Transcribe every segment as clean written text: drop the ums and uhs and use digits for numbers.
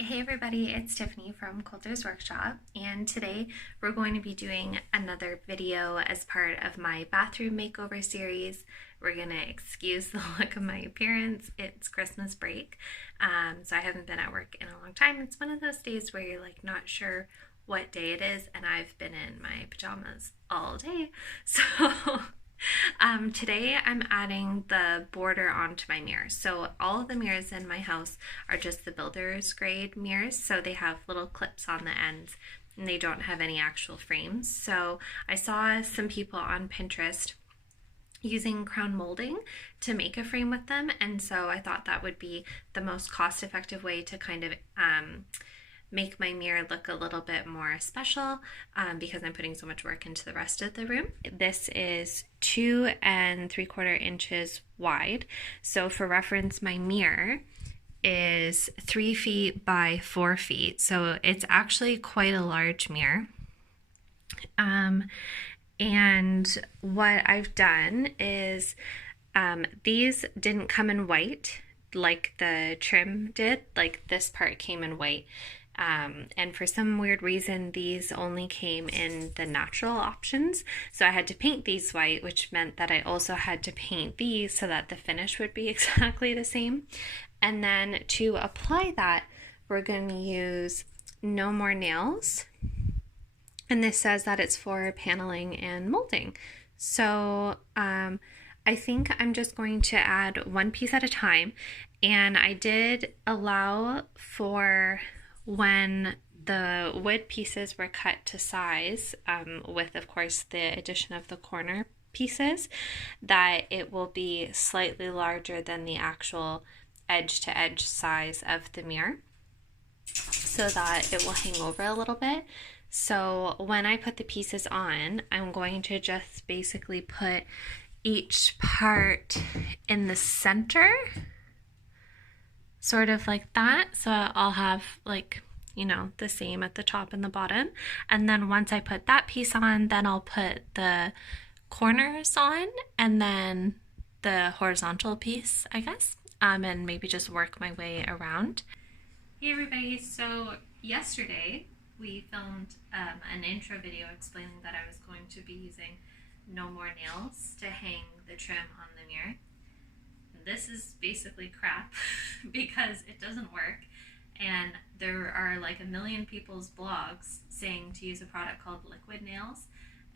Hey everybody, it's Tiffany from Coulter's Workshop, and today we're going to be doing another video as part of my bathroom makeover series. We're going to excuse the look of my appearance. It's Christmas break, so I haven't been at work in a long time. It's one of those days where you're like not sure what day it is, and I've been in my pajamas all day. So today I'm adding the border onto my mirrors. So all of the mirrors in my house are just the builder's grade mirrors. So they have little clips on the ends and they don't have any actual frames. So I saw some people on Pinterest using crown molding to make a frame with them. And so I thought that would be the most cost-effective way to kind of make my mirror look a little bit more special because I'm putting so much work into the rest of the room. This is 2 3/4 inches wide. So for reference, my mirror is 3 feet by 4 feet. So it's actually quite a large mirror. And what I've done is these didn't come in white like the trim did. Like this part came in white. And for some weird reason, these only came in the natural options. So I had to paint these white, which meant that I also had to paint these so that the finish would be exactly the same. And then to apply that, we're going to use No More Nails. And this says that it's for paneling and molding. So I think I'm just going to add one piece at a time. And I did allow for when the wood pieces were cut to size, with of course the addition of the corner pieces, that it will be slightly larger than the actual edge to edge size of the mirror so that it will hang over a little bit. So when I put the pieces on, I'm going to just basically put each part in the center, sort of like that. So I'll have like, you know, the same at the top and the bottom. And then once I put that piece on, then I'll put the corners on and then the horizontal piece, I guess, and maybe just work my way around. Hey everybody, so yesterday we filmed an intro video explaining that I was going to be using No More Nails to hang the trim on the mirror. This is basically crap because it doesn't work, and there are like a million people's blogs saying to use a product called liquid nails,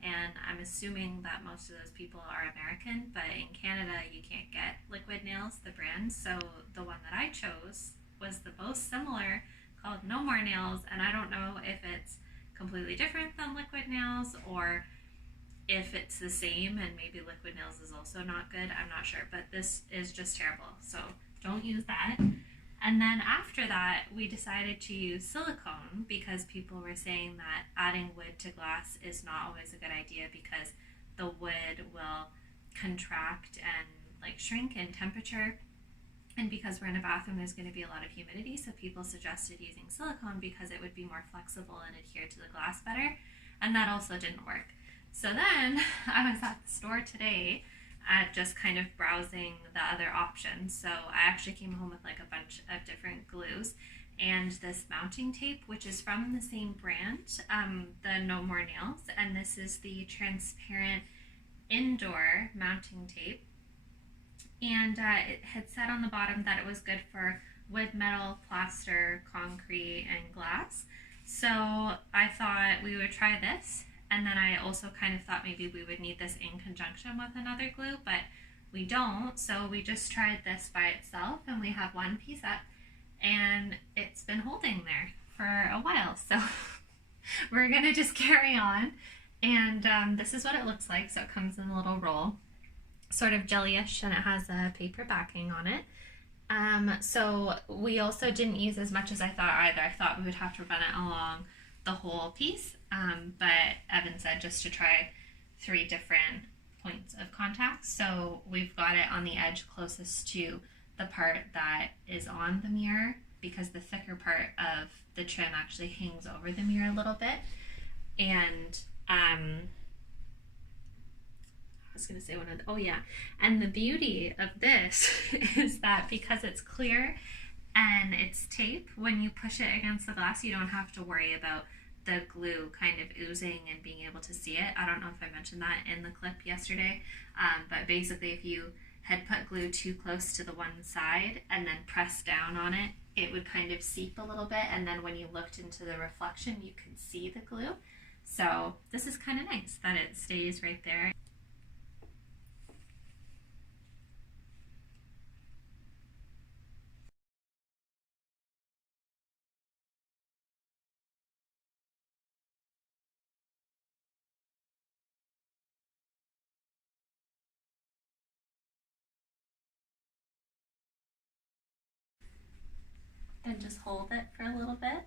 and I'm assuming that most of those people are American, but in Canada you can't get liquid nails, the brand. So the one that I chose was the most similar, called No More Nails, and I don't know if it's completely different than liquid nails or if it's the same and maybe liquid nails is also not good. I'm not sure, but this is just terrible, so don't use that. And then after that, we decided to use silicone because people were saying that adding wood to glass is not always a good idea because the wood will contract and like shrink in temperature. And because we're in a bathroom, there's going to be a lot of humidity, so people suggested using silicone because it would be more flexible and adhere to the glass better, and that also didn't work. So then I was at the store today just kind of browsing the other options. So I actually came home with like a bunch of different glues and this mounting tape, which is from the same brand, the No More Nails, and this is the transparent indoor mounting tape. And it had said on the bottom that it was good for wood, metal, plaster, concrete, and glass. So I thought we would try this. And then I also kind of thought maybe we would need this in conjunction with another glue, but we don't. So we just tried this by itself, and we have one piece up, and it's been holding there for a while. So we're gonna just carry on. And this is what it looks like. So it comes in a little roll, sort of jellyish, and it has a paper backing on it. So we also didn't use as much as I thought either. I thought we would have to run it along the whole piece, but Evan said just to try 3 different points of contact. So we've got it on the edge closest to the part that is on the mirror because the thicker part of the trim actually hangs over the mirror a little bit. And I was going to say and the beauty of this is that because it's clear and it's tape. When you push it against the glass, you don't have to worry about the glue kind of oozing and being able to see it. I don't know if I mentioned that in the clip yesterday, but basically if you had put glue too close to the one side and then pressed down on it, it would kind of seep a little bit, and then when you looked into the reflection, you could see the glue. So this is kind of nice that it stays right there. Then just hold it for a little bit.